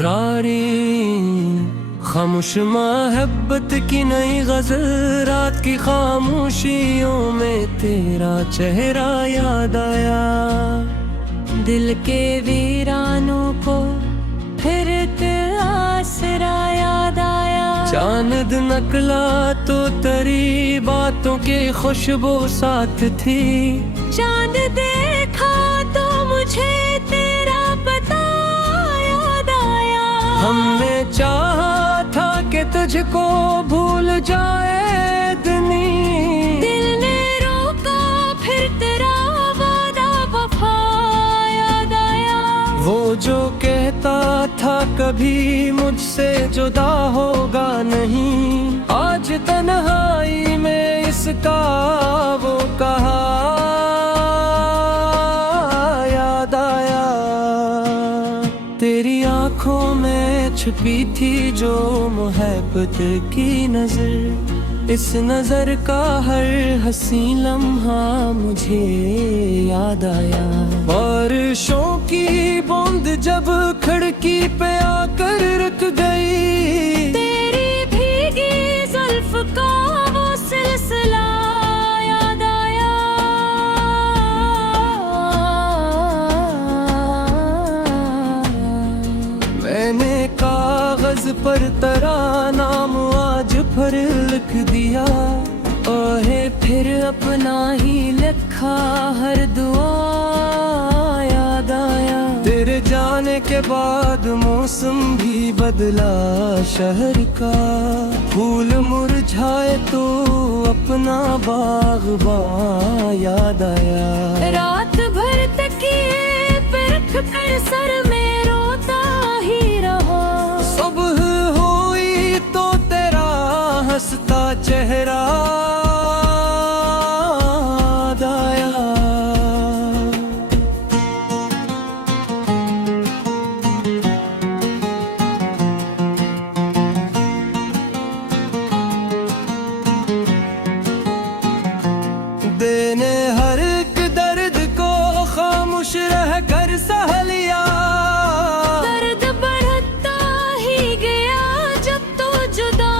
रारी खामोश मोहब्बत की नई गजल, रात की खामोशियों में तेरा चेहरा याद आया। दिल के वीरानों को फिर आसरा याद आया। चांद नकला तो तेरी बातों की खुशबू साथ थी। चांद देखा तो मुझे तेरा पता याद आया। हमने चाहा था कि तुझको भूल जाए दुनिया, दिल ने रोका फिर तेरा वादा वफा याद आया। वो जो कहता था कभी मुझसे जुदा होगा नहीं, आज तन्हाई में इसका वो कहा याद आया। तेरी आंखों में छुपी थी जो मोहब्बत की नजर, इस नजर का हर हसी लम्हा मुझे याद आया। बारिशों की बूंद जब खिड़की पे आकर रुक गई, तेरी भीगी जुल्फ का वो सिलसिला याद आया। मैंने कागज पर तेरा नाम आज फिर लिख दिया। ओहे फिर अपना ही लिखा हर दुआ याद आया। तेरे जाने के बाद मौसम भी बदला शहर का, फूल मुरझाए तो अपना बाग़बां याद आया। रात भर तकिए पे रख कर सर में रोता ही रहा। सुबह हुई तो तेरा हंसता चेहरा याद आया। देने हर एक दर्द को खामोश रह कर सह लिया। दर्द बढ़ता ही गया जब तो जुदा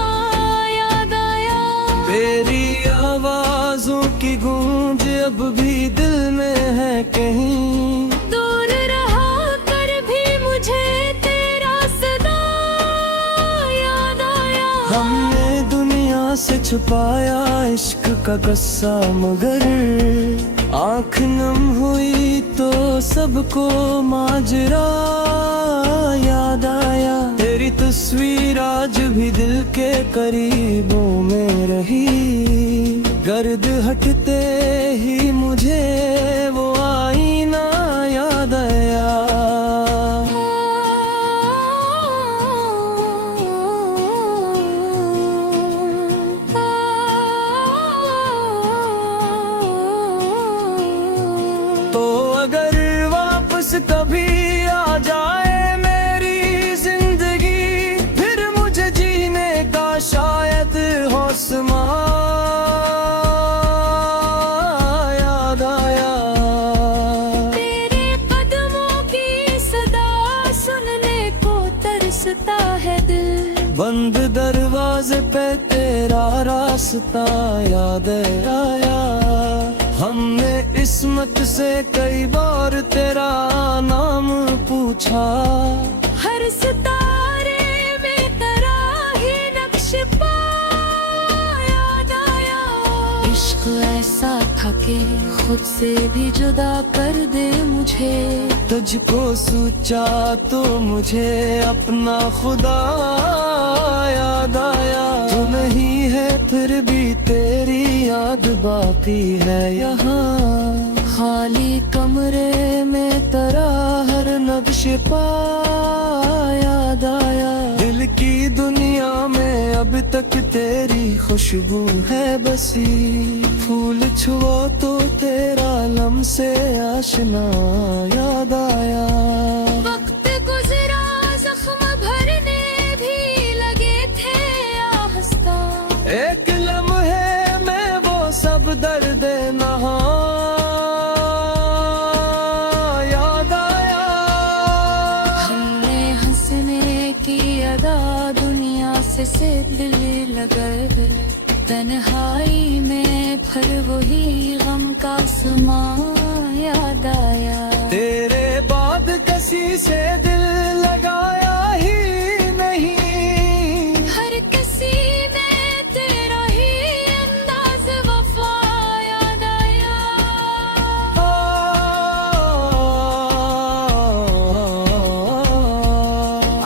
याद आया। तेरी आवाजों की गूंज अब भी दिल में है कहीं, दूर रहा कर भी मुझे तेरा सदा याद आया। हमने दुनिया से छुपाया इश्क का कस्सा, मगर आँख नम हुई तो सबको माजरा याद आया। तेरी तस्वीर आज भी दिल के करीबों में रही, गर्द हटते ही मुझे वो आईना याद आया। तो अगर वापस कभी आ जाए मेरी जिंदगी, फिर मुझे जीने का शायद हौसला याद आया। तेरे कदमों की सदा सुनने को तरसता है दिल, बंद दरवाजे पे तेरा रास्ता याद आया। हमने इस्मत से कई बार तेरा नाम पूछा, हर सितारे में तेरा ही नक्श पा याद आया। इश्क ऐसा था कि खुद से भी जुदा कर दे मुझे, तुझको सोचा तो मुझे अपना खुदा याद आया। तू नहीं है फिर भी तेरी याद बाकी है यहाँ, खाली कमरे में तेरा हर नक्श पा याद आया। दिल की दुनिया में अब तक तेरी खुशबू है बसी, फूल छुओ तो तेरा लम्से आशना याद आया। वक्त गुजरा जख्म भरने भी लगे थे आहिस्ता, एक लम्हे दे नहा याद आया। हमने हंसने की अदा दुनिया से दिल लगे, तन्हाई में फिर वही गम का समा याद आया। तेरे बाद किसी से दिल लगाया ही नहीं, हर किसी में तेरा ही अंदाज वफा याद आया।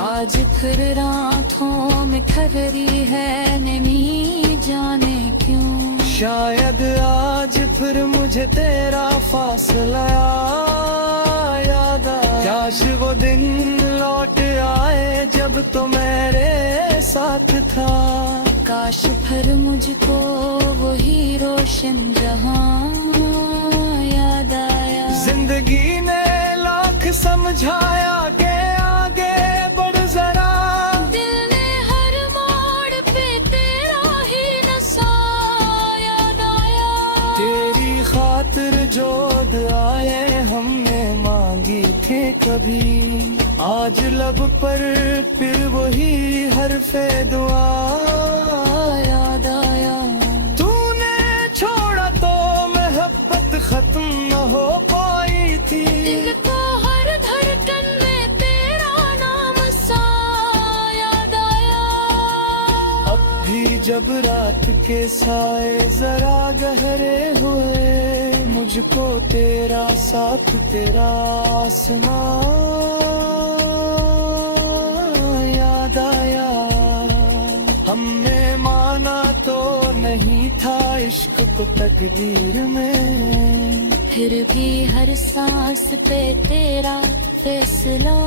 आज फिर रातों में ठहरी है नमी, जाने क्यों। शायद आज फिर मुझे तेरा फासला याद आया। काश वो दिन लौट आए जब तो मेरे साथ था। काश फिर मुझको वही रोशन जहां याद आया। जिंदगी ने लाख समझाया के आगे बढ़ जरा, दिल ने हर मोड़ पे तेरा ही नशा याद आया। तेरी खातिर जो दुआएं हमने मांगी थी कभी, आज लब पर फिर वही हरफे दुआ याद आया। तूने छोड़ा तो मोहब्बत खत्म न हो पाई थी। दिल को हर धड़कन में तेरा नाम सा याद आया। अब भी जब रात के साए जरा गहरे हुए, मुझको तेरा साथ तेरा आसमां याद आया। हमने माना तो नहीं था इश्क को तकदीर में, फिर भी हर सांस पे तेरा फैसला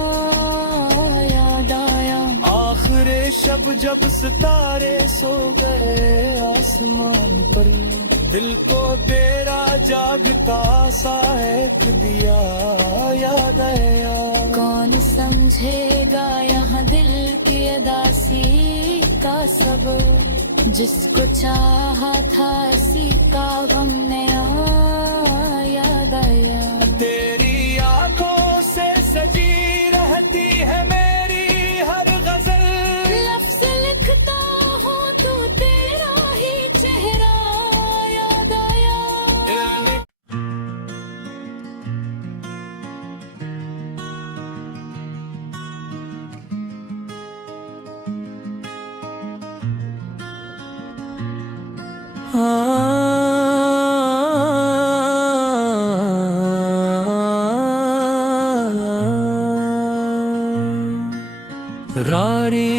याद आया। आखिरे शब जब सितारे सो गए आसमान पर, दिल को तेरा जागता सा एक दिया याद आया। कौन समझेगा यहाँ दिल की अदासी का सबब, जिसको चाहा था इसी का गम नया याद आया। तेरी आंखों से सजी रहती है मेरी हर गजल, लफ्ज़ लिखता हूँ तू तेरा ही चेहरा याद आया। रारी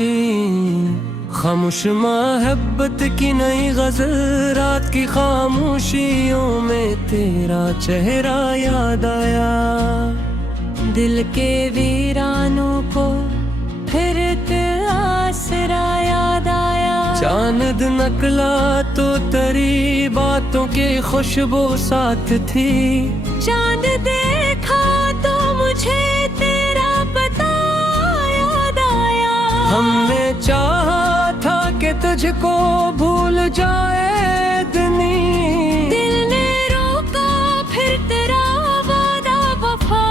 खामोश मोहब्बत की नई गजल, रात की खामोशियों में तेरा चेहरा याद आया। दिल के वीरानों को फिर आसरा याद आया। चांद नकला तो तेरी बातों की खुशबू साथ थी। चांद देखा तो मुझे तेरा पता याद आया। हमने चाहा था कि तुझको भूल जाए दुनी, दिल ने रोका फिर तेरा वादा वफा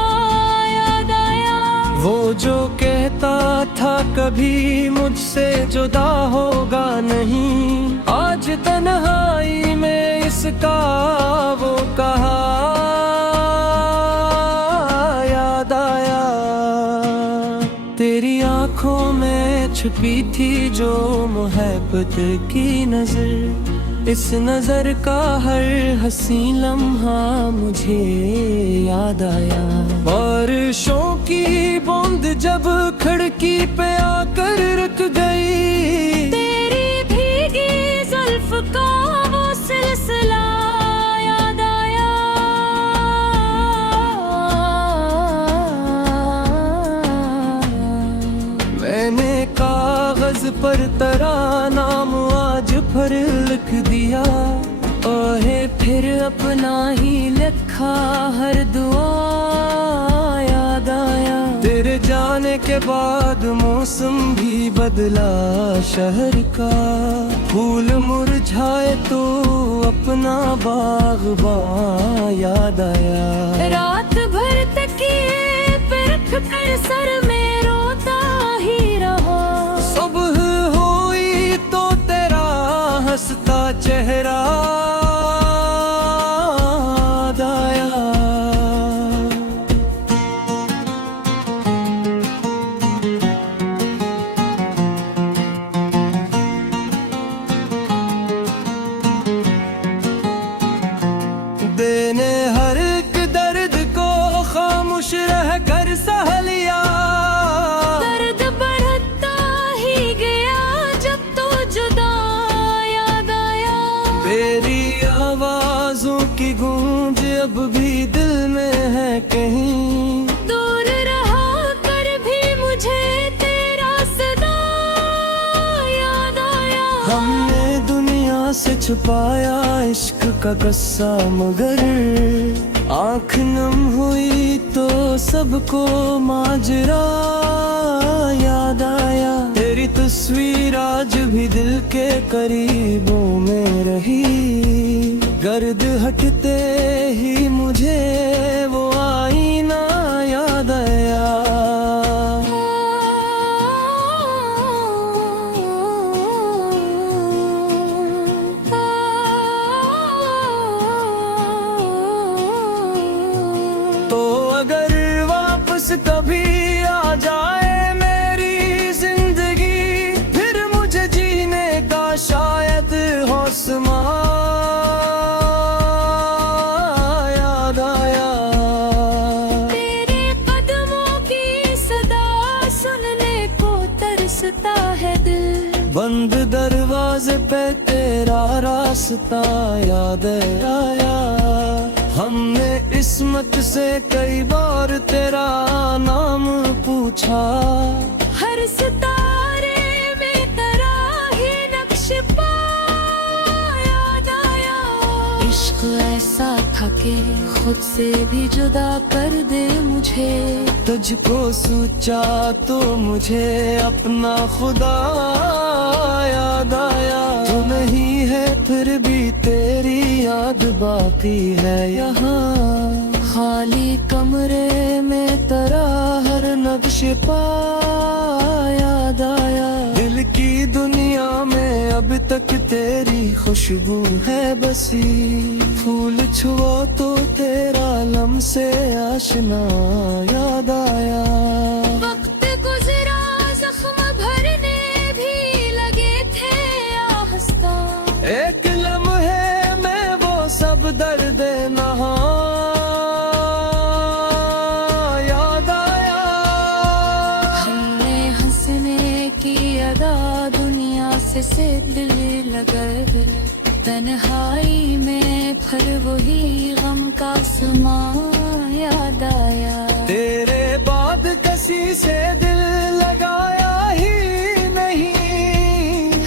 याद आया। वो जो कहता था कभी मुझसे जुदा होगा नहीं, आज तन्हाई में इसका वो कहा याद आया। तेरी आंखों में छुपी थी जो मोहब्बत की नजर, इस नजर का हर हसी लम्हा मुझे याद आया। बारिशों की बूंद जब खिड़की पे आकर रुक गई, तेरी भीगी जुल्फ का वो सिलसिला याद आया। मैंने कागज पर तेरा नाम आज फिर लिख दिया, ओहे फिर अपना ही लिखा हर दुआ याद आया। तेरे जाने के बाद मौसम भी बदला शहर का, फूल मुरझाए तो अपना बाग़बां याद आया। रात भर तकिए पे रख कर सर में रोता ही रहा, सुबह हुई तो तेरा हंसता चेहरा याद आया। देने हर एक दर्द को खामोश रह कर सह लिया, दर्द बढ़ता ही गया जब तो जुदा याद आया। तेरी आवाजों की गूंज अब भी दिल में है कहीं, दूर रहा कर भी मुझे तेरा सदा याद आया। हमने दुनिया से छुपाया इश्क का कस्सा, मगर आँख नम हुई तो सबको माजरा याद आया। तेरी तस्वीर आज भी दिल के करीबों में रही, गर्द हटते ही मुझे वो आईना याद आया। तो अगर वापस कभी आ जाए मेरी जिंदगी, फिर मुझे जीने का शायद हौसला याद आया। तेरे कदमों की सदा सुनने को तरसता है दिल, बंद दरवाजे पे तेरा रास्ता याद आया। हमने इस्मत से कई बार तेरा नाम पूछा, हर सितारे में तेरा ही नक्श पा याद आया। इश्क ऐसा था कि खुद से भी जुदा कर दे मुझे, तुझको सोचा तो मुझे अपना खुदा याद आया। तू नहीं है फिर भी तेरी याद बाकी है यहाँ, खाली कमरे में तेरा हर नक्श पा याद आया। दिल की दुनिया में अब तक तेरी खुशबू है बसी, फूल छुओ तो तेरा लम्से आशना याद आया। वक्त गुजरा जख्म भरने भी लगे थे आहिस्ता, एक लम्हे में वो सब दर्द नहा याद आया। हमने हंसने की अदा दुनिया से दिल लगा गया, तन्हाई में फिर वही गम का समा याद आया। तेरे बाद किसी से दिल लगाया ही नहीं,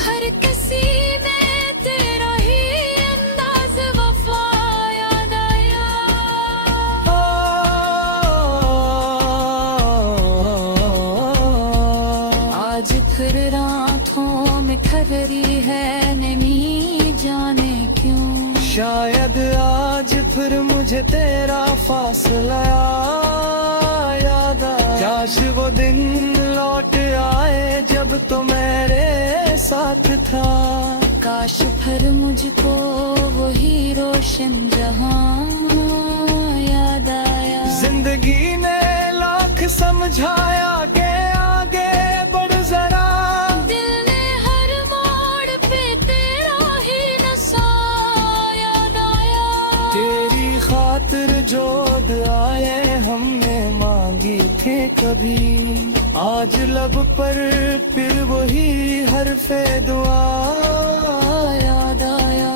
हर किसी में तेरा ही अंदाज वफा याद आया। आज फिर रातों में ठहरी है नमी जाने क्यों, शायद आज फिर मुझे तेरा फासला याद आया। काश वो दिन लौट आए जब तो मेरे साथ था, काश फिर मुझको वही रोशन जहां याद आया। जिंदगी ने लाख समझाया के आगे बढ़ जरा, दिल ने हर मोड़ पे तेरा ही नशा याद आया। तेरी खातिर जो दुआएं हमने मांगी थी कभी, आज लब पर फिर वही हरफे दुआ याद आया।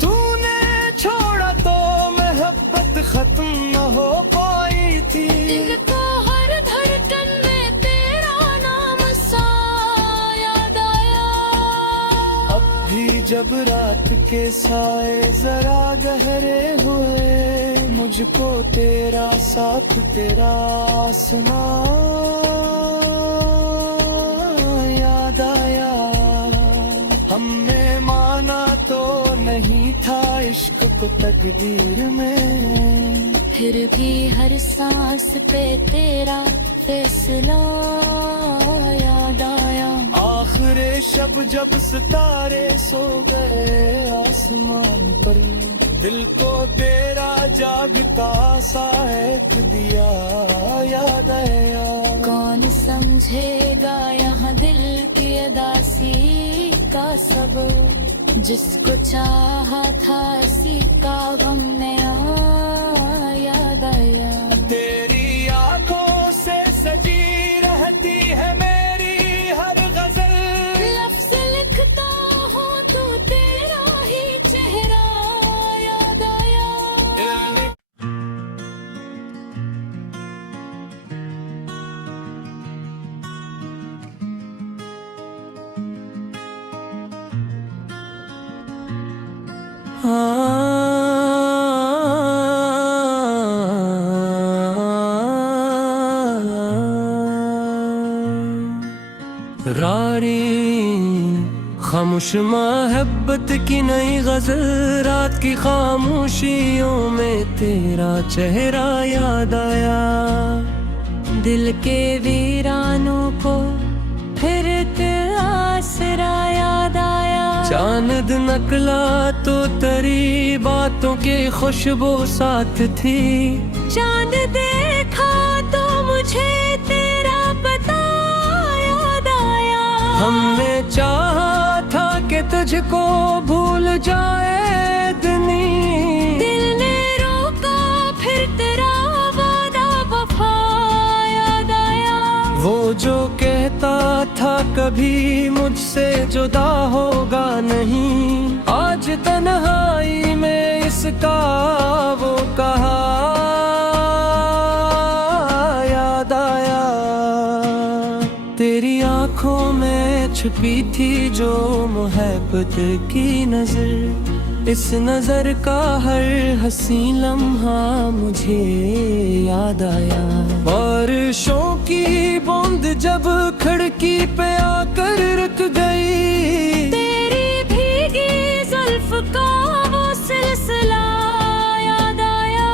तूने छोड़ा तो मोहब्बत खत्म न हो पाई थी, दिल को हर धड़कन में तेरा नाम सा याद आया। अब भी जब रात के साए जरा गहरे हुए, मुझको तेरा साथ तेरा आसमां याद आया। हमने माना तो नहीं था इश्क को तकदीर में, फिर भी हर सांस पे तेरा फैसला याद आया। आखिरे शब जब सितारे सो गए आसमान पर, दिल को तेरा जागता सा एक दिया याद आया। कौन समझेगा यहाँ दिल की अदासी का सबब, जिसको चाहा था इसी का गम नया याद आया। तेरी आंखों से सजी रहती है मेरी हर गजल, लफ्ज़ लिखता हूँ तो तेरा ही चेहरा याद आया। रारी खामोश मोहब्बत की नई गजल, रात की खामोशियों में तेरा चेहरा याद आया। दिल के वीरानों को फिर तेरा आसरा याद आया। चांद नकला तो तेरी बातों की खुशबू साथ थी, चांद देखा तो मुझे तेरा पता याद आया। हमने चाहा था कि तुझको भूल जाए दुनी, दिल ने रोका फिर तेरा वादा वफा याद आया। वो जो कहता था कभी मुझसे जुदा होगा नहीं, आज तन्हाई में इसका वो कहा याद आया। तेरी आंखों में छुपी थी जो मोहब्बत की नजर, इस नजर का हर हसी लम्हा मुझे याद आया। बारिशों की बूंद जब खिड़की पे आकर रुक गई, तेरी भीगी जुल्फ का वो सिलसिला याद आया।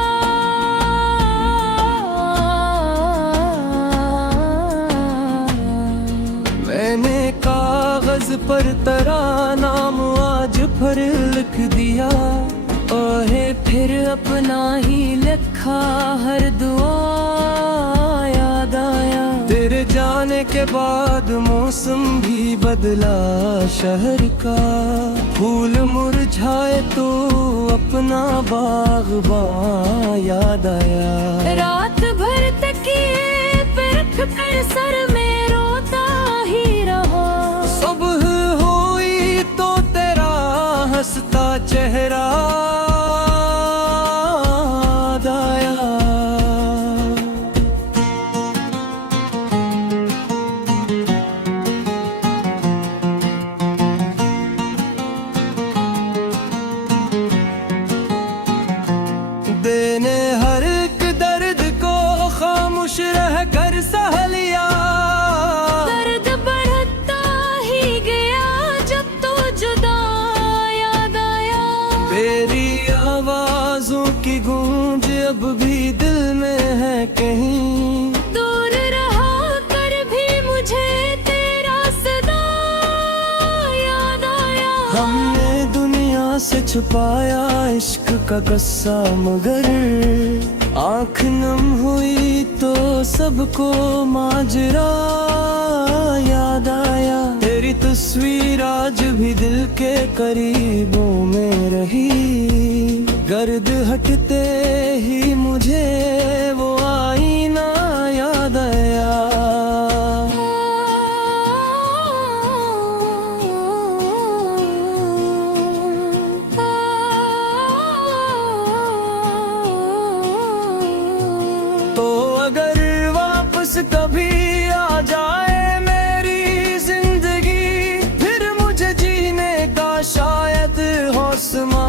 मैंने कागज पर तेरा नाम आज फिर लिख दिया, ओहे फिर अपना ही लिखा हर दुआ याद आया। तेरे जाने के बाद मौसम भी बदला शहर का, फूल मुरझाए तो अपना बागबां याद आया। रात भर तकिए पे रख कर सर में रोता ही रहा, सुबह हुई तो तेरा हंसता चेहरा याद आया। देने हर एक दर्द को खामोश रह कर सह लिया, दर्द बढ़ता ही गया जब तो जुदा याद आया। तेरी आवाजों की गूंज अब भी दिल में है कहीं, दूर रहा कर भी मुझे तेरा सदा याद आया। हमने दुनिया से छुपाया इश्क का कस्सा, मगर आँख नम हुई तो सबको माजरा याद आया। तेरी तस्वीर आज भी दिल के करीबों में रही, गर्द हटते ही मुझे वो आईना याद आया। तो अगर वापस कभी आ जाए मेरी जिंदगी, फिर मुझे जीने का शायद हौसला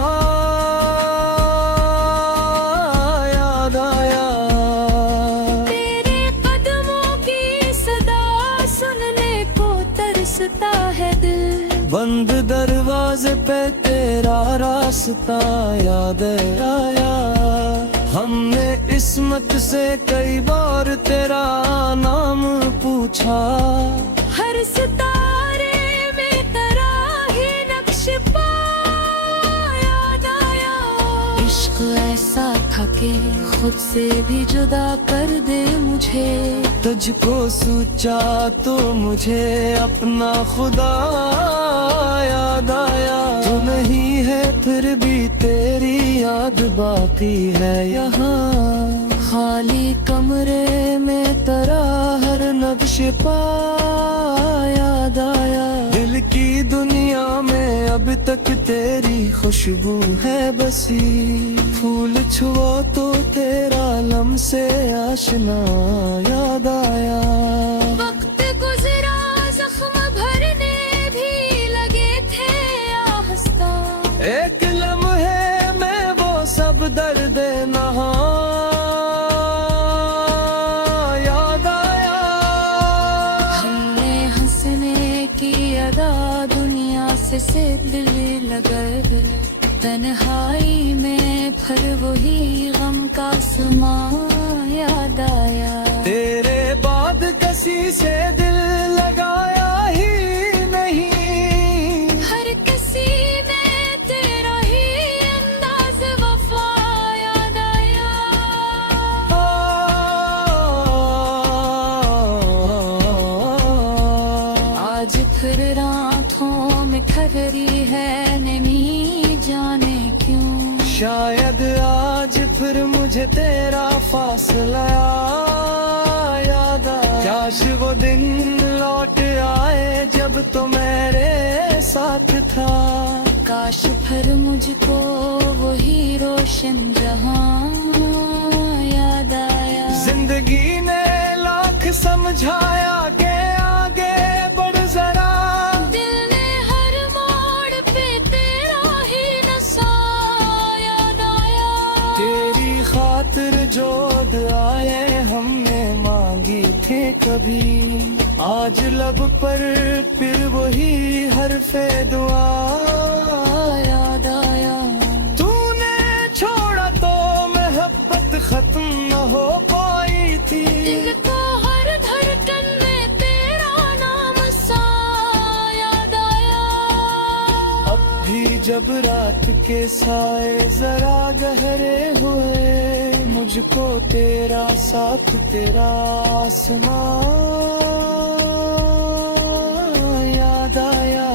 रास्ता याद आया। हमने इस्मत से कई बार तेरा नाम पूछा। हर सितारे में तेरा ही नक्श याद आया। इश्क ऐसा था कि खुद से भी जुदा कर दे मुझे। तुझको सोचा तो मुझे अपना खुदा याद आया। तू नहीं है फिर भी तेरी याद बाकी है यहाँ। खाली कमरे में तेरा हर नक्श याद आया। दिल की दुनिया में अब तक तेरी खुशबू है बसी। फूल छुओ तो तेरा लम्से आशना याद आया। वक्त गुजरा जख्म भरने भी लगे थे आहिस्ता। एक लम्हे में वो सब दर्द नहा याद आया। हमने हंसने की अदा दुनिया से दिल लगा गए। तन्हाई में फिर वही गम का समा याद आया। तेरे बाद किसी से दिल लगाया ही नहीं। हर किसी में तेरा ही अंदाज वफा याद आया। आज फिर रातों में ठहरी है नमी जाने क्यों। शायद आज फिर मुझे तेरा फासला याद आया। काश वो दिन लौट आए जब तो मेरे साथ था। काश फिर मुझको वही रोशन जहां याद आया। जिंदगी ने लाख समझाया के आगे बढ़ जरा। दिल ने हर मोड़ पे तेरा ही नशा याद आया। तेरी खातिर जो दुआएं हमने मांगी थे कभी, आज लब पर फिर वही हरफे दुआ याद आया। तूने छोड़ा तो मोहब्बत खत्म न हो पाई थी। दिल को हर धड़कन में तेरा नाम सा याद आया। अब भी जब रात के साए जरा गहरे हुए, मुझको तेरा साथ तेरा आसमां याद आया।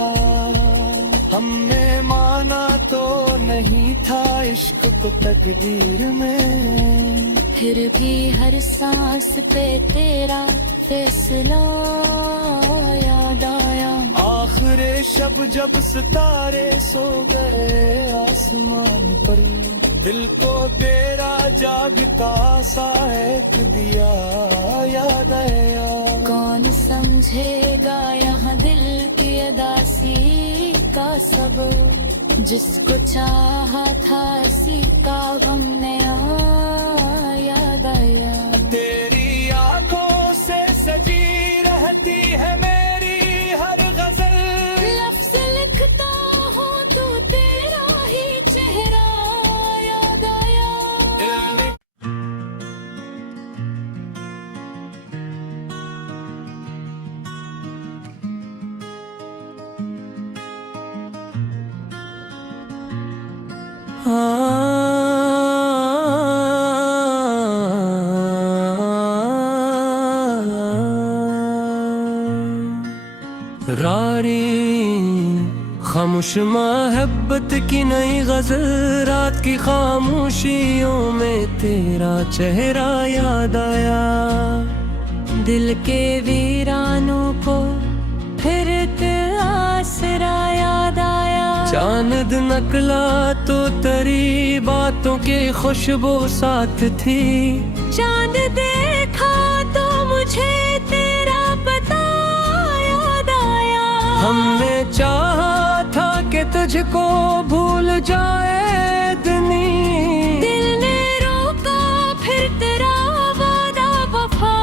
हमने माना तो नहीं था इश्क को तकदीर में, फिर भी हर सांस पे तेरा फैसला याद आया। आखिरे शब जब सितारे सो गए आसमान पर, दिल को तेरा जागता सा एक दिया याद आया। कौन समझेगा यहाँ दिल की अदासी का सबब, जिसको चाहा था इसी का गम नया याद आया। तेरी आंखों से सजी रहती है मेरी हर गजल, लफ्ज़ लिखता हूँ तो तेरा ही चेहरा याद आया। रारी खामोश मोहब्बत की नई गजल, रात की खामोशियों में तेरा चेहरा याद आया। दिल के वीरानों को फिर आसरा याद आया। चांद नकला तो तेरी बातों की खुशबू साथ थी। चांद देखा तो मुझे तेरा पता याद आया। हमने चाहा था कि तुझको भूल जाए दुनिया, दिल ने रोका फिर तेरा वादा वफा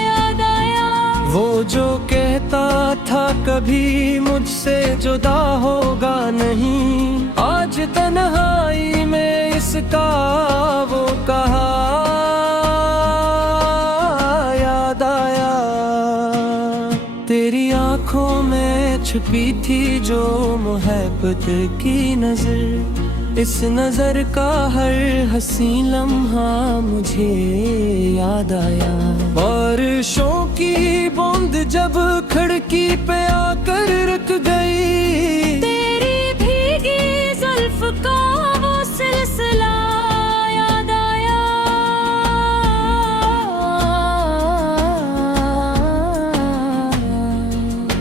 याद आया। वो जो कहता था कभी मुझसे जुदा होगा नहीं। आज तन्हाई में इसका वो कहा याद आया। तेरी आंखों में छुपी थी जो मोहब्बत की नजर, इस नजर का हर हंसी लम्हा मुझे याद आया। बारिशों की बूंद जब खिड़की पे आकर रुक गई, तेरी भीगी जुल्फ का वो सिलसिला याद आया।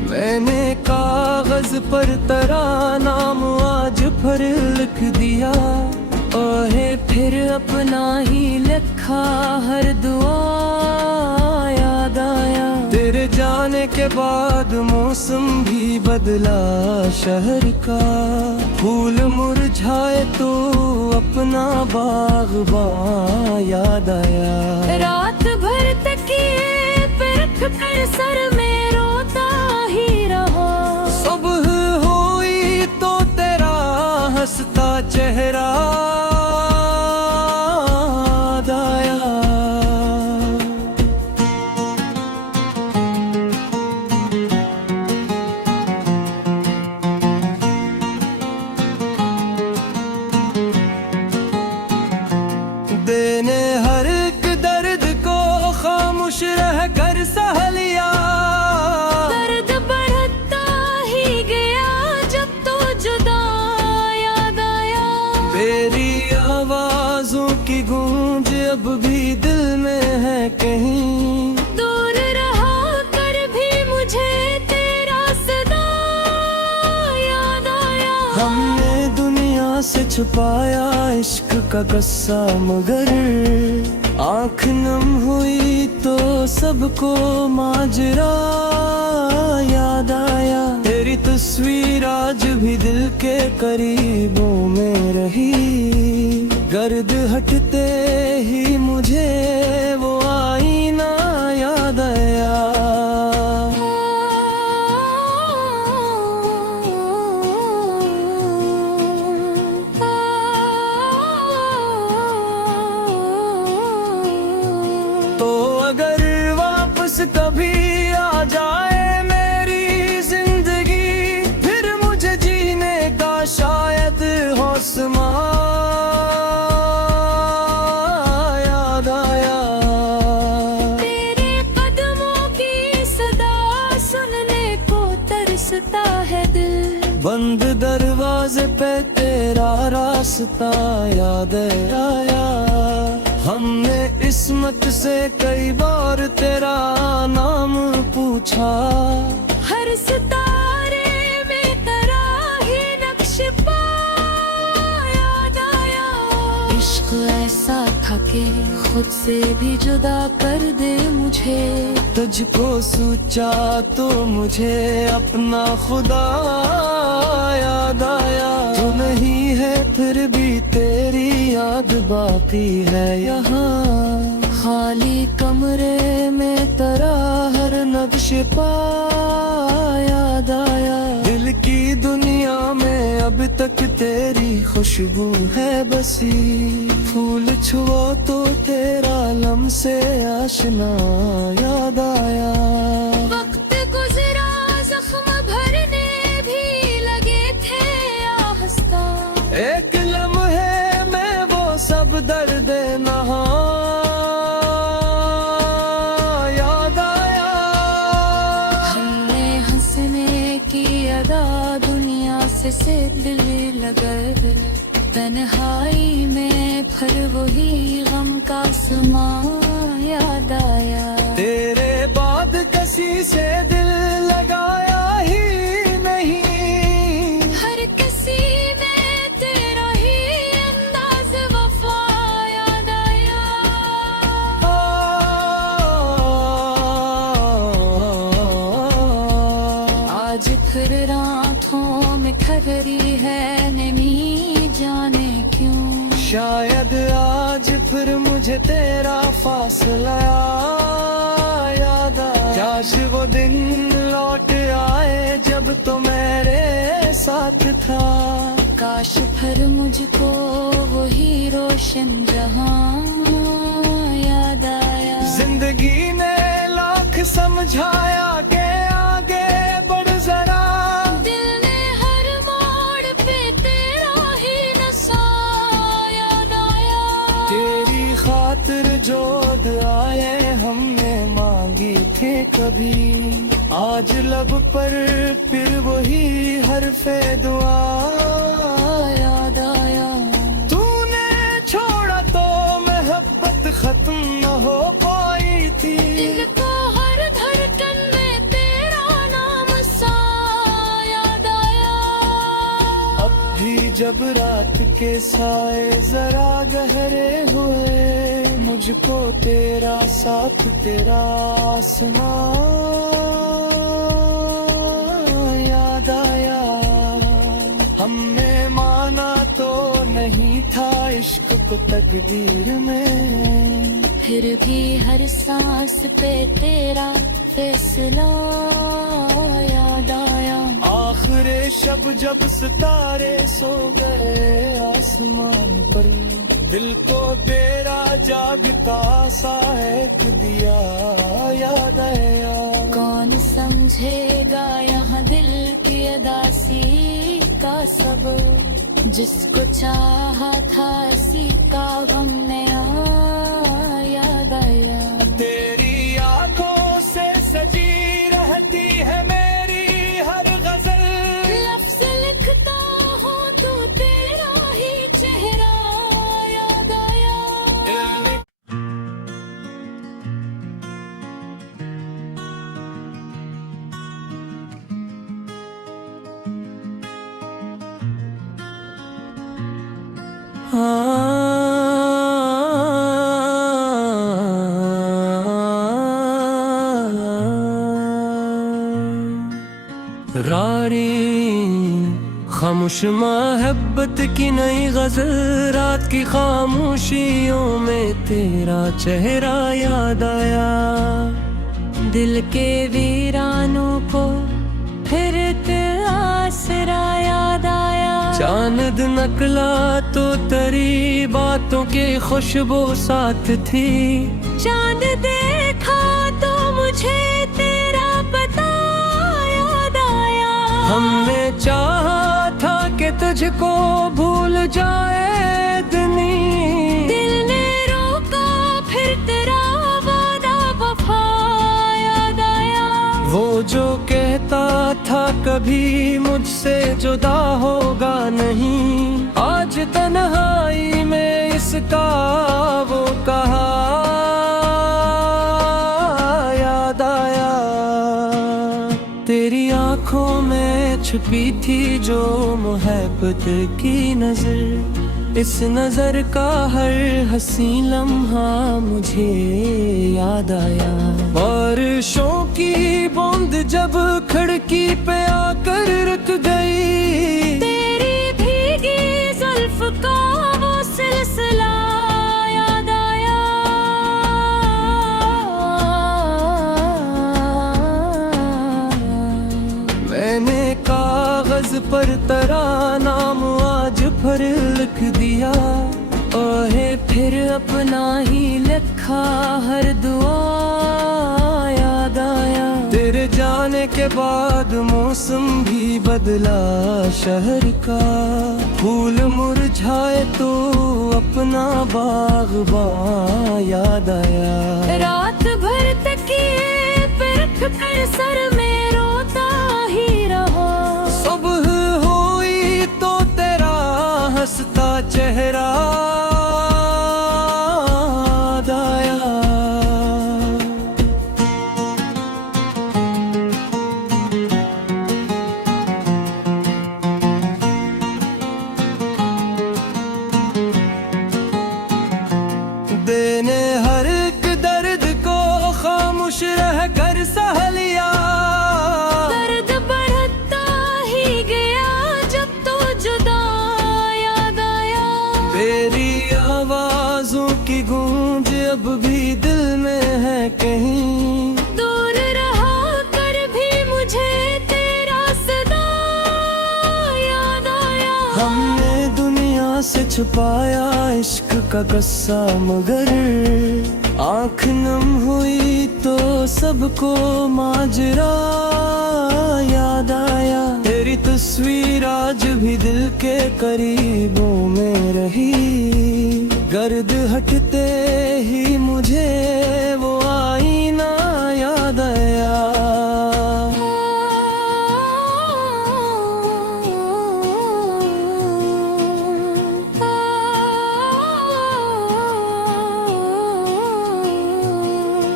मैंने कागज पर तेरा नाम आज फिर लिख दिया, ओहे फिर अपना ही लिखा हर दुआ याद आया। तेरे जाने के बाद मौसम भी बदला शहर का, फूल मुरझाए तो अपना बाग़बां याद आया। रात भर तकिए पे रख कर सर में रोता ही रहा, सुबह हुई तो तेरा हंसता चेहरा याद आया। देने हर एक दर्द को खामोश रह कर सह लिया, दर्द बढ़ता ही गया जब तो जुदा याद आया। तेरी आवाजों की गूंज अब भी दिल में है कहीं, दूर रहा कर भी मुझे तेरा सदा याद आया। हमने दुनिया से छुपाया इश्क का कस्सा, मगर आँख नम हुई तो सबको माजरा याद आया। तेरी तस्वीर आज भी दिल के करीबों में रही, गर्द हटते ही मुझे वो आईना याद आया। तो अगर वापस कभी आ जाए मेरी जिंदगी, फिर मुझे जीने का शायद हौसला याद आया। तेरे कदमों की सदा सुनने को तरसता है दिल, बंद दरवाजे पे तेरा रास्ता याद आया। हमने इस्मत से कई बार तेरा नाम पूछा, हर सितारे में तेरा ही नक्श पा याद आया। इश्क ऐसा था कि खुद से भी जुदा कर दे मुझे, तुझको सोचा तो मुझे अपना खुदा याद आया। तू नहीं है फिर भी तेरी याद बाकी है यहाँ, खाली कमरे में तेरा हर नक्श पा याद आया। दिल की दुनिया में अब तक तेरी खुशबू है बसी, फूल छुओ तो तेरा लम्से आशना याद आया। वक्त गुजरा जख्म भरने भी लगे थे आहिस्ता, एक लम्हे में वो सब दर्द नहा याद आया। हमने हंसने की अदा दुनिया से दिल लगा, तन्हाई में फिर वही गम का समा याद आया। तेरे बाद किसी से दिल लगाया ही नहीं, हर किसी में तेरा ही अंदाज वफा याद आया। आज फिर रातों में ठहरी है नमी जाने क्यों, शायद आज फिर मुझे तेरा फासला याद आया। काश वो दिन लौट आए जब तो मेरे साथ था। काश फिर मुझको वही रोशन जहां याद आया। जिंदगी ने लाख समझाया के आगे बढ़ जरा। दिल ने हर मोड़ पे तेरा ही नशा याद आया। तेरी खातिर जो दुआएं हमने मांगी थे कभी, आज लब पर फिर वही हरफे दुआ याद आया। तूने छोड़ा तो मोहब्बत खत्म न हो पाई थी। दिल को हर धड़कन में तेरा नाम सा याद आया। अब भी जब रात के साए जरा गहरे हुए, मुझको तेरा साथ तेरा आसमां याद आया। हमने माना तो नहीं था इश्क को तकदीर में, फिर भी हर सांस पे तेरा फैसला याद आया। आखिरे शब जब सितारे सो गए आसमान पर, दिल को तेरा जागता सा एक दिया याद आया। कौन समझेगा यहाँ दिल की अदासी का सब, जिसको चाहा था इसी का हमने याद आया। तेरी आंखों से सजी रहती है मेरी हर गजल। लफ्ज़ लिखता हूँ तो तेरा ही चेहरा याद आया। रारी खामोश मोहब्बत की नई गजल, रात की खामोशियों में तेरा चेहरा याद आया। दिल के वीरानों को फिर तेरा आसरा याद आया। चांद नकला तो तेरी बातों की खुशबू साथ थी। चांद देखा तो मुझे तेरा पता याद आया। हमने चाहा था कि तुझको भूल जाए दुनी। दिल ने रोका फिर तेरा वादा वफा याद आया। वो जो कहता था कभी मुझसे जुदा होगा नहीं, आज तन्हाई में इसका वो कहा याद आया। तेरी आंखों में छुपी थी जो मोहब्बत की नजर, इस नजर का हर हसी लम्हा मुझे याद आया। बारिशों की बूंद जब खिड़की पे आकर रुक गई, तेरी भीगी जुल्फ का वो सिलसिला याद आया। मैंने कागज पर तेरा नाम आज फिर लिख दिया। ओहे फिर अपना ही लिखा हर दुआ याद आया। तेरे जाने के बाद मौसम भी बदला शहर का, फूल मुरझाए तो अपना बागबां याद आया। रात भर तकिए पे रख कर सर में रोता ही रहा। सुबह हुई तो तेरा हंसता चेहरा याद आया। देने हर एक दर्द को खामोश रह कर सह लिया। दर्द बढ़ता ही गया जब तो जुदा याद आया। तेरी अब भी दिल में है कहीं, दूर रहा कर भी मुझे तेरा सदा याद आया। हमने दुनिया से छुपाया इश्क का कस्सा, मगर आँख नम हुई तो सबको माजरा याद आया। तेरी तस्वीर आज भी दिल के करीबों में रही, गर्द हटते ही मुझे वो आईना याद आया।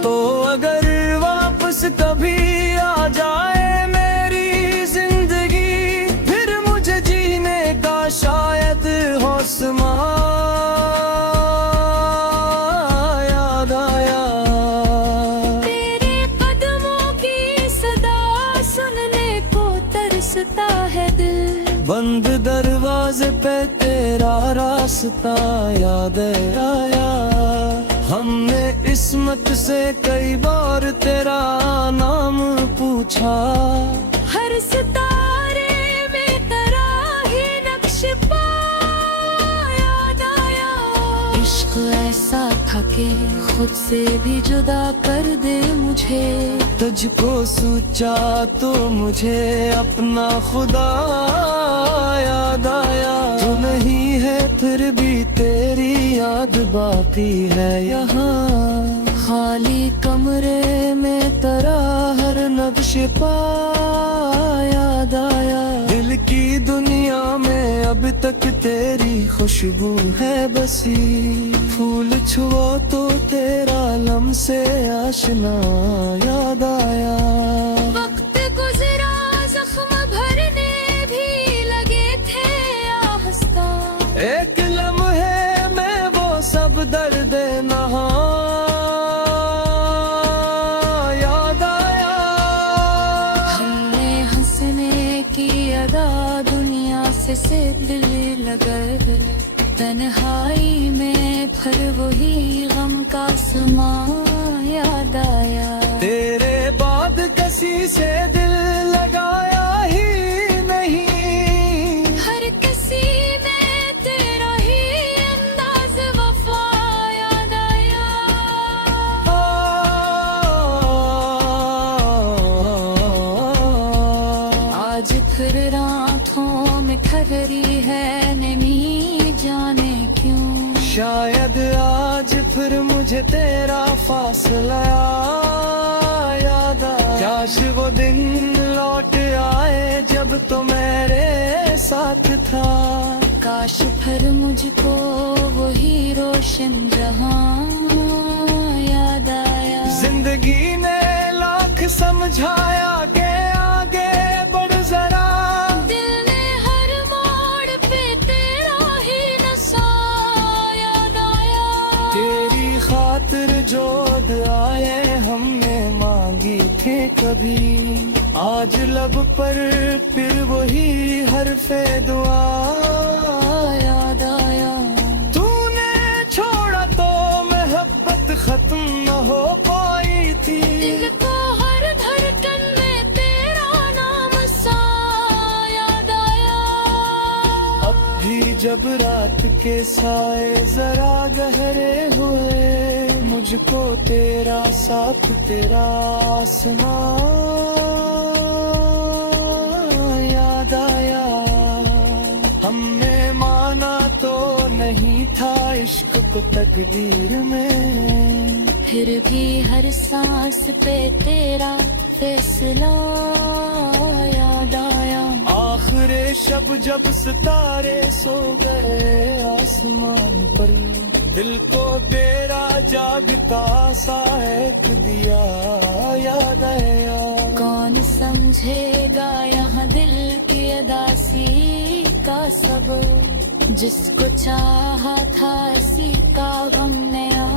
तो अगर वापस कभी आ जाए मेरी जिंदगी, फिर मुझे जीने का शायद हौसला याद आया। तेरे कदमों की सदा सुनने को तरसता है दिल, बंद दरवाजे पे तेरा रास्ता याद आया। हमने इस्मत से कई बार तेरा नाम पूछा, हर सितारे में तेरा ही नक्श याद आया। इश्क ऐसा था कि खुद से भी जुदा कर दे मुझे, तुझको सोचा तो मुझे अपना खुदा याद आया। तू नहीं है फिर भी तेरी याद बाकी है यहाँ, खाली कमरे में तेरा हर नक्श याद आया। दिल की दुनिया में अब तक तेरी खुशबू है बसी, फूल छुओ तो तेरा लम्से आशना याद आया। वक्त गुजरा जख्म भरने भी लगे थे आहिस्ता, एक लम्हे में वो सब दर्द नहा याद आया। हमने हंसने की अदा दुनिया से दिल लगा, तन्हाई में फिर वही गम का समा याद आया। तेरे बाद किसी से दिल लगाया ही नहीं, हर किसी में तेरा ही अंदाज वफा याद आया। आज फिर रातों में ठहरी है नमी, जाने क्यों शायद आज फिर मुझे तेरा फासला याद आया। काश वो दिन लौट आए जब तो मेरे साथ था, काश फिर मुझको वही रोशन जहां याद आया। जिंदगी ने लाख समझाया के आगे बढ़ जरा, दिल ने हर मोड़ पे तेरा ही नशा याद आया। तेरी खातिर जो दुआएं हमने मांगी थी कभी, आज लब पर फिर वही हरफे दुआ याद आया। तूने छोड़ा तो मोहब्बत खत्म न हो पाई थी, दिल को हर धड़कन में तेरा नाम सा याद आया। अब भी जब रात के साए जरा गहरे हुए, मुझको तेरा साथ तेरा आसमां याद आया। हमने माना तो नहीं था इश्क को तकदीर में, फिर भी हर सांस पे तेरा फैसला याद आया। आखिरे शब जब सितारे सो गए आसमान पर, दिल को तेरा जागता सा एक दिया याद आया। कौन समझेगा यहाँ दिल की अदासी का सबब, जिसको चाहा था इसी का गम नया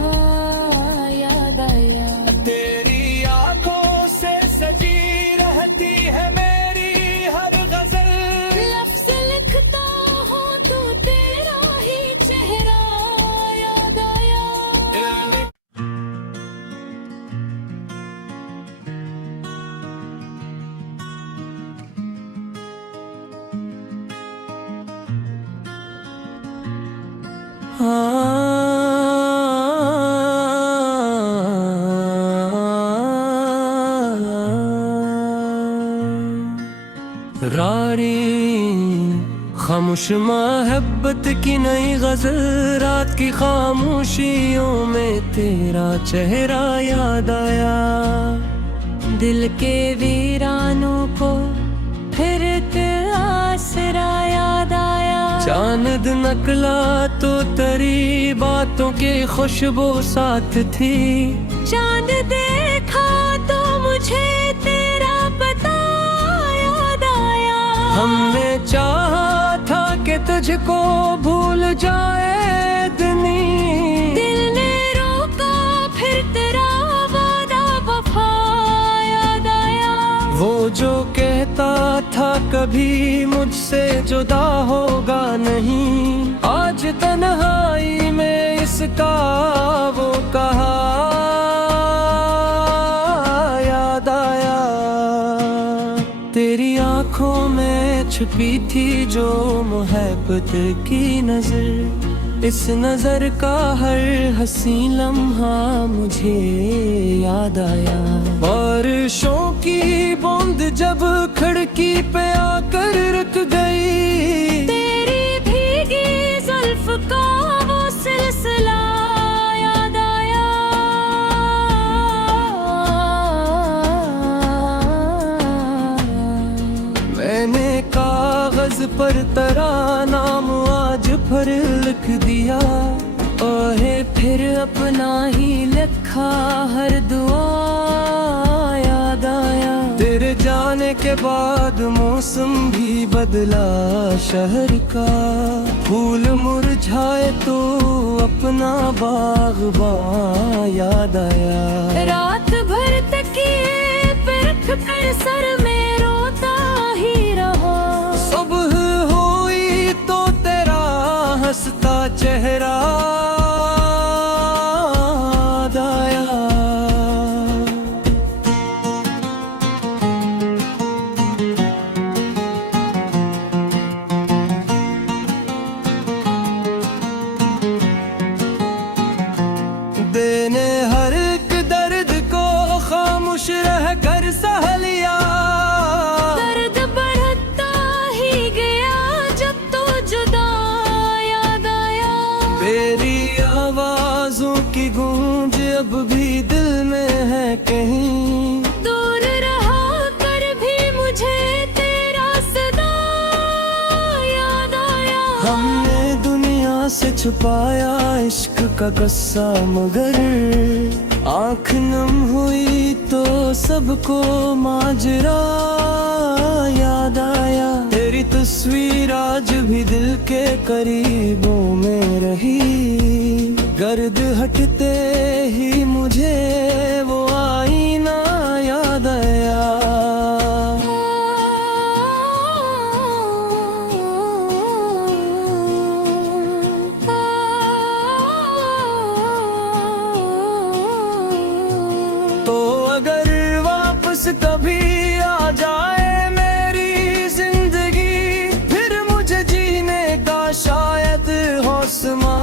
याद आया। तेरी आंखों से सजी रहती है मेरी हर गजल, लफ्ज़ लिखता हूँ तो तेरा ही चेहरा याद आया। हमारी खामोश मोहब्बत की नई गजल, रात की खामोशियों में तेरा चेहरा याद आया। दिल के वीरानों को फिर आसरा याद आया। चांद नकला तो तेरी बातों की खुशबू साथ थी। चांद देखा तो मुझे तेरा पता याद आया। हमने चाहा था कि तुझको भूल जाए दुनिया, दिल ने रोका फिर तेरा वादा वफा याद आया। वो जो कहता था कभी मुझसे जुदा होगा नहीं, आज तन्हाई में इसका वो कहा याद आया। तेरी आंखों में छुपी थी जो मोहब्बत की नजर, इस नजर का हर हसी लम्हा मुझे याद आया। बारिशों की बूंद जब खिड़की पे आकर रुक गई, तेरी भीगी जुल्फ का वो सिलसिला याद आया। मैंने कागज पर तेरा नाम आज फिर लिख दिया, ओहे फिर अपना ही लिखा हर दुआ याद आया। तेरे जाने के बाद मौसम भी बदला शहर का, फूल मुरझाए तो अपना बाग़बां याद आया। रात भर तकिए पे रख कर सर में रोता ही रहा। सुबह हुई तो तेरा हंसता चेहरा याद आया। देने हर एक दर्द को खामोश रह कर सह लिया। दर्द बढ़ता ही गया जब तो जुदा याद आया। तेरी आवाजों की गूंज अब भी दिल में है कहीं, दूर रहा कर भी मुझे तेरा सदा याद आया। हमने दुनिया से छुपाया इश्क का कस्सा, मगर आँख नम हुई तो सबको माजरा याद आया। तेरी तस्वीर आज भी दिल के करीबों में रही, गर्द हटते ही मुझे वो आईना याद आया। तो अगर वापस कभी आ जाए मेरी जिंदगी, फिर मुझे जीने का शायद हौसला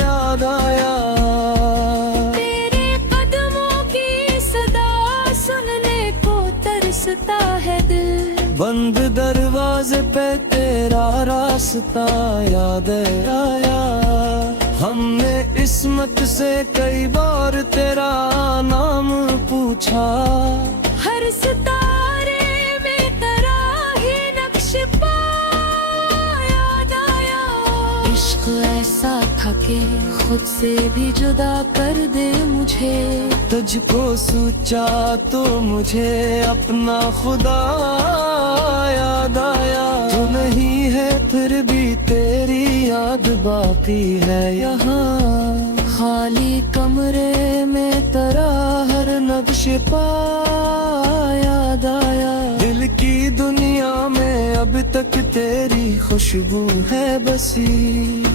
याद आया। तेरे कदमों की सदा सुनने को तरसता है दिल, बंद दरवाजे पे तेरा रास्ता याद आया। हमने इस्मत से कई बार तेरा नाम पूछा, हर सितारे में तेरा ही नक्श पा याद आया। इश्क ऐसा था कि खुद से भी जुदा कर दे मुझे, तुझको सोचा तो मुझे अपना खुदा याद आया। तू नहीं है फिर भी तेरी याद बाकी है यहाँ, खाली कमरे में तेरा हर नक्श पा याद आया। दिल की दुनिया में अब तक तेरी खुशबू है बसी,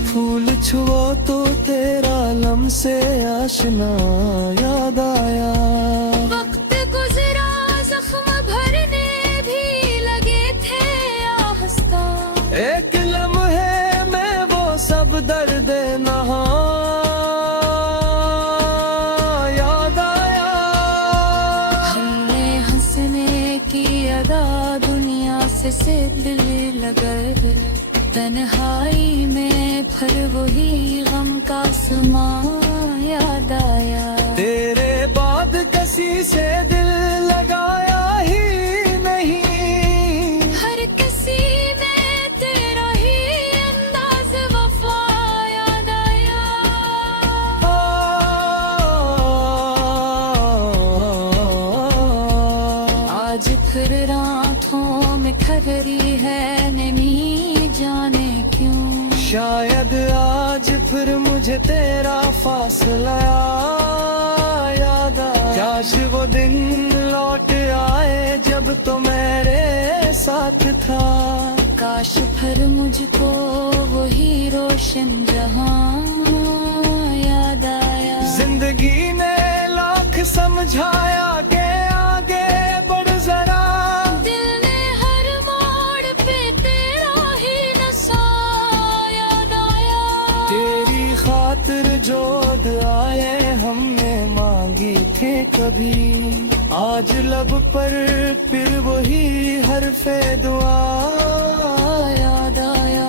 फूल छुओ तो तेरा लम्से आशना याद आया। वक्त गुजरा जख्म भरने भी लगे थे आहिस्ता, एक लम्हे में वो सब दर्द नहा याद आया। हमने हंसने की वही गम का समा याद आया। तेरे बाद किसी से दिल लगाया ही नहीं, हर किसी में तेरा ही अंदाज वफा याद आया। आज फिर रातों में ठहरी है नहीं जाने क्यों। शायद आज फिर मुझे तेरा फासला याद आया। काश वो दिन लौट आए जब तो मेरे साथ था। काश फिर मुझको वही रोशन जहां याद आया। जिंदगी ने लाख समझाया के आगे बढ़ जरा, दिल ने हर मोड़ पे तेरा ही नशा याद आया। तेरी खातिर जो दुआएं हमने मांगी थे कभी, आज लब पर फिर वही हरफे दुआ याद आया।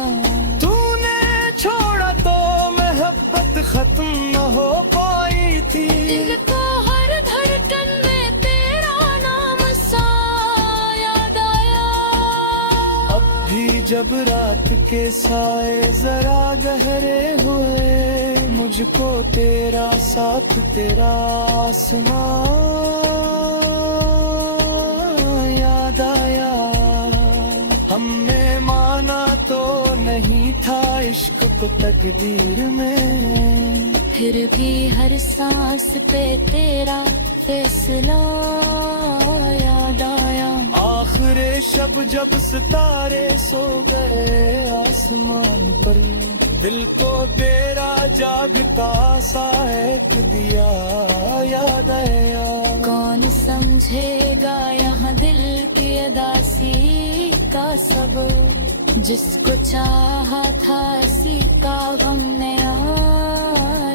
तूने छोड़ा तो मोहब्बत खत्म न हो पाई थी। दिल को हर धड़कन में तेरा नाम सा याद आया। अब भी जब रात के साए जरा गहरे हुए, मुझको तेरा साथ तेरा आसमां याद आया। हमने माना तो नहीं था इश्क को तकदीर में, फिर भी हर सांस पे तेरा फैसला याद आया। आखिरे शब जब सितारे सो गए आसमान पर, दिल को तेरा जागता सा एक दिया याद आया। कौन समझेगा यहाँ दिल की अदासी का सबब, जिसको चाहा था इसी का गम नया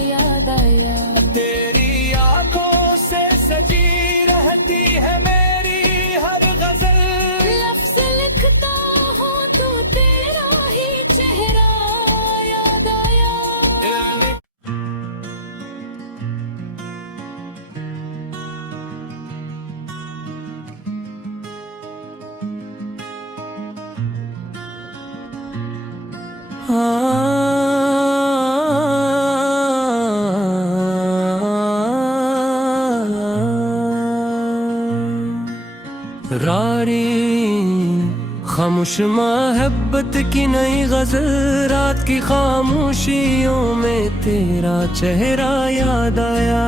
याद आया। तेरी आंखों से सजी रहती है मेरी हर गजल, लफ्ज़ लिखता हूँ तो तेरा ही चेहरा याद आया। रारी खामोश मोहब्बत की नई गजल, रात की खामोशियों में तेरा चेहरा याद आया।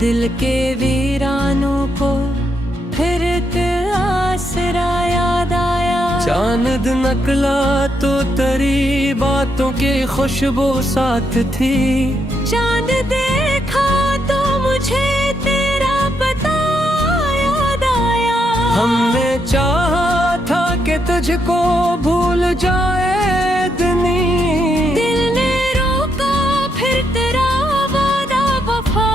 दिल के वीरानों को फिर तेरा आसरा याद आया। चांद नकला तो तेरी बातों की खुशबू साथ थी। चांद देखा तो मुझे तेरा पता याद आया। हमने चाहा था कि तुझको भूल जाए दुनी, दिल ने रोका फिर तेरा वादा वफा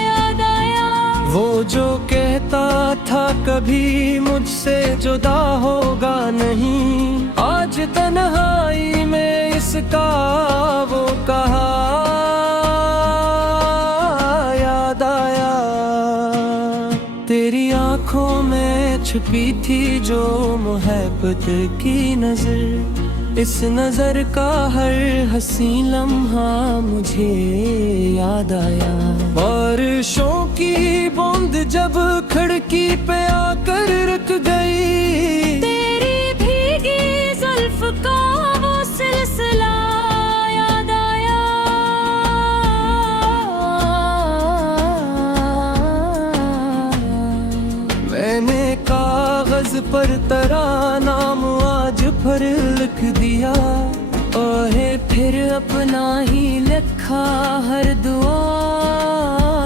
याद आया। वो जो कहता था कभी मुझसे जुदा होगा नहीं, आज तन्हाई में इसका वो कहा याद आया। तेरी आंखों में छुपी थी जो मोहब्बत की नजर, इस नजर का हर हसी लम्हा मुझे याद आया। बारिशों की बूंद जब खिड़की पे आकर रुक गई, तेरी भीगी जुल्फ का वो सिलसिला याद आया। मैंने कागज पर तेरा नाम आज फिर लिख दिया, ओहे फिर अपना ही लिखा हर दुआ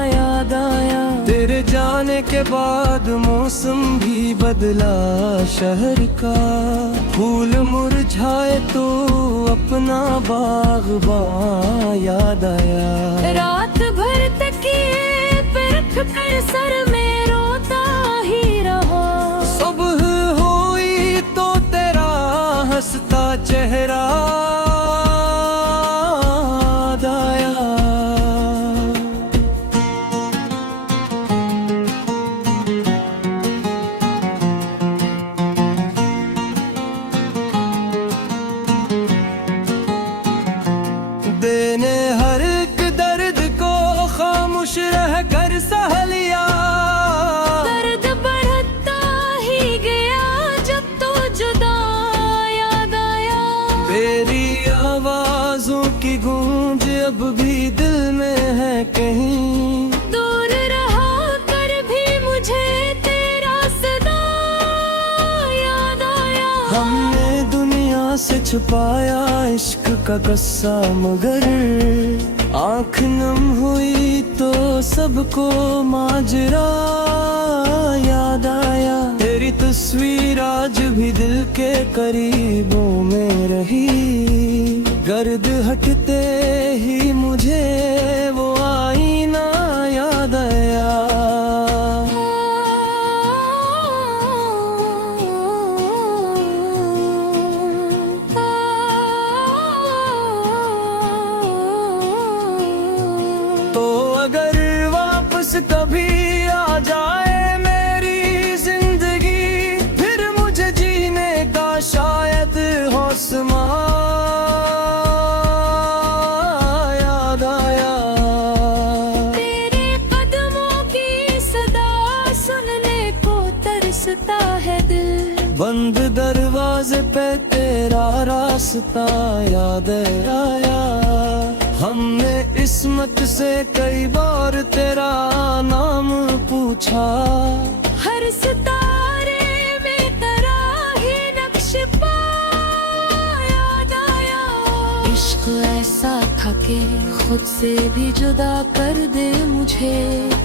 याद आया। तेरे जाने के बाद मौसम भी बदला शहर का, फूल मुरझाए तो अपना बागबां याद आया। रात भर तकिए पे रख कर सर में रोता ही रहा। सुबह हुई तो तेरा हंसता चेहरा मैंने हर एक दर्द को खामोश रह कर सह लिया। दर्द बढ़ता ही गया जब तो जुदा याद आया। तेरी आवाजों की गूंज अब भी दिल में है कहीं। दूर रहा कर भी मुझे तेरा सदा याद आया। हमने दुनिया से छुपाया इश्क का कस्सा, मगर आँख नम हुई तो सबको माजरा याद आया। तेरी तस्वीर आज भी दिल के करीबों में रही। गर्द हटते ही मुझे वो आईना याद आया। तो अगर वापस कभी आ जाए मेरी जिंदगी, फिर मुझे जीने का शायद हौसला याद आया। तेरे कदमों की सदा सुनने को तरसता है दिल। बंद दरवाजे पे तेरा रास्ता याद आया। हमने इस्मत से कई बार तेरा नाम पूछा। हर सितारे में तेरा ही नक्श याद आया। इश्क ऐसा था कि खुद से भी जुदा कर दे मुझे।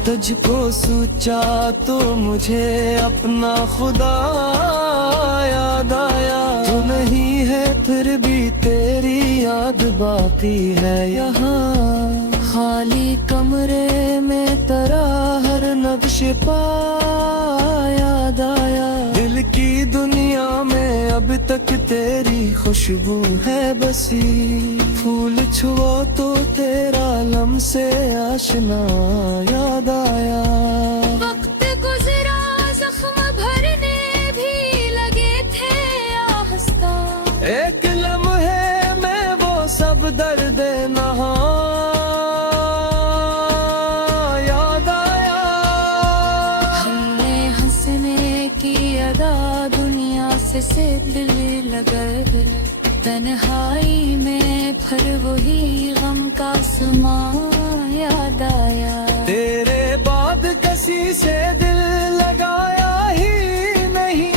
तुझको सोचा तो मुझे अपना खुदा याद आया। तू नहीं है फिर भी तेरी याद बाकी है यहाँ। खाली कमरे में तेरा हर नक्श याद आया। दिल की दुनिया में अब तक तेरी खुशबू है बसी। फूल छुओ तो तेरा लम्से आशना याद आया। वक्त गुजरा जख्म भरने भी लगे थे आहिस्ता। एक लम्हे में वो सब दर्द नहा याद आया। हमने हंसने की अदा दुनिया से दिल लगा। तन्हाई में फिर वही गम का समा याद आया। तेरे बाद किसी से दिल लगाया ही नहीं।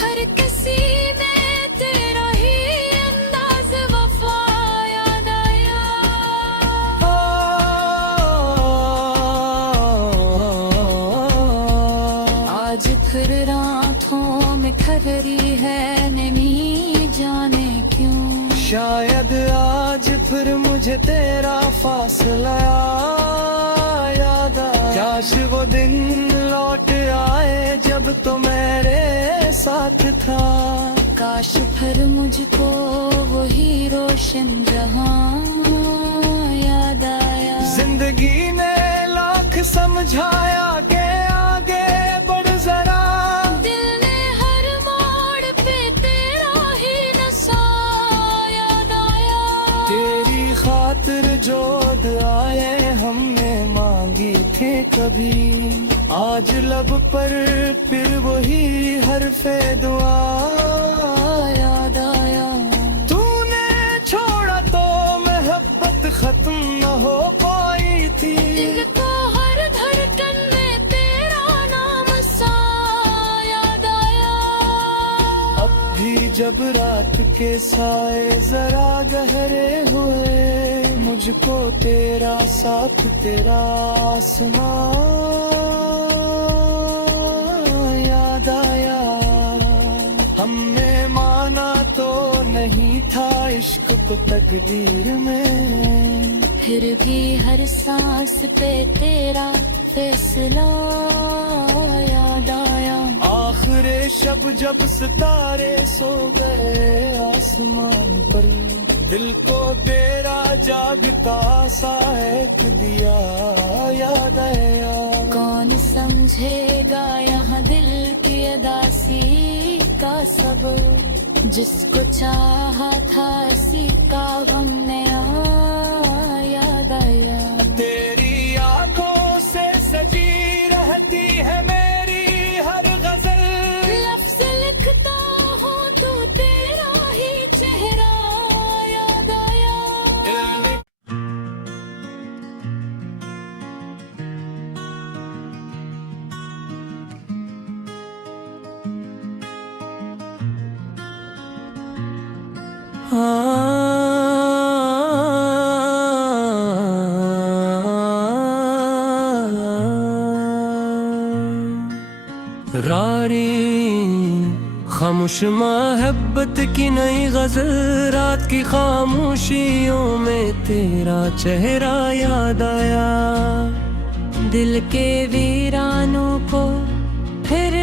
हर किसी में तेरा ही अंदाज वफा याद आया। आज फिर रातों में ठहरी है नैनी जाने क्यों। शायद आज फिर मुझे तेरा फासला याद आया। काश वो दिन लौट आए जब तो मेरे साथ था। काश फिर मुझको वही रोशन जहां याद आया। जिंदगी ने लाख समझाया के आगे बढ़ जरा। दिल ने हर मोड़ पे तेरा ही नशा याद आया। तेरी खातिर जो दुआएं हमने मांगी थी कभी, आज लब पर फिर वही हरफे दुआ याद आया। तूने छोड़ा तो मोहब्बत खत्म न हो पाई थी। दिल को हर धड़कन में तेरा नाम सा याद आया। अब भी जब रात के साए जरा गहरे हुए, मुझको तेरा साथ तेरा आसमां याद आया। हमने माना तो नहीं था इश्क को तकदीर में, फिर भी हर सांस पे तेरा फैसला याद आया। आखिरे शब जब सितारे सो गए आसमान पर, दिल को तेरा जागता सा एक दिया याद आया। कौन समझेगा यहाँ दिल की अदासी का सबब। जिसको चाहा था इसी का गम नया याद आया। तेरी आंखों से सजी रहती है मेरी हर गजल, लफ्ज़ लिखता हूँ तो तेरा ही चेहरा याद आया। रारी खामोश मोहब्बत की नई गजल, रात की खामोशियों में तेरा चेहरा याद आया। दिल के वीरानों को फिर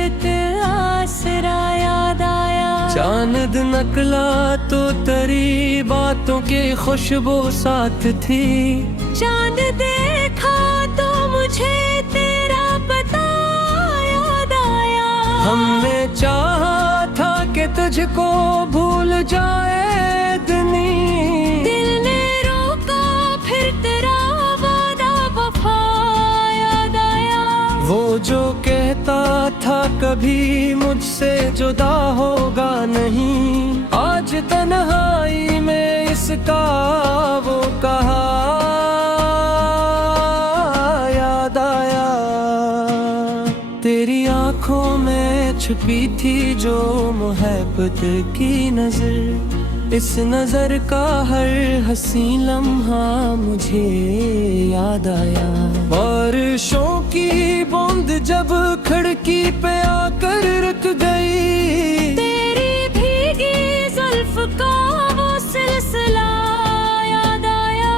आसरा याद आया। चांद नकला तो तेरी बातों की खुशबू साथ थी। चांद देखा तो मुझे तेरा पता याद आया। हमने चाहा था कि तुझको भूल जाए दुनिया, दिल ने रोका फिर तेरा वादा वफा याद आया। वो जो कहता था कभी मुझसे जुदा होगा नहीं, आज तन्हाई में इसका वो कहा याद आया। तेरी आंखों में छुपी थी जो मोहब्बत की नजर, इस नजर का हर हसी लम्हा मुझे याद आया। बारिशों की बूंद जब खिड़की पे आकर रुक गई, तेरी भीगी जुल्फ का वो सिलसिला याद आया।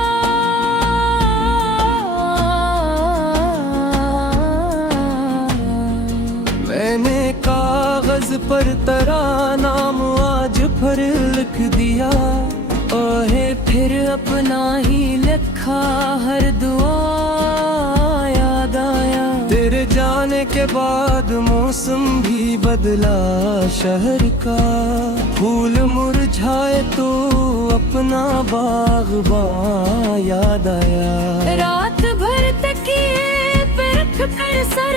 मैंने कागज पर तेरा नाम आज फिर लिख दिया, ओहे फिर अपना ही लिखा हर दुआ याद आया। तेरे जाने के बाद मौसम भी बदला शहर का, फूल मुरझाए तो अपना बाग़बां याद आया। रात भर तकिए पे रख कर सर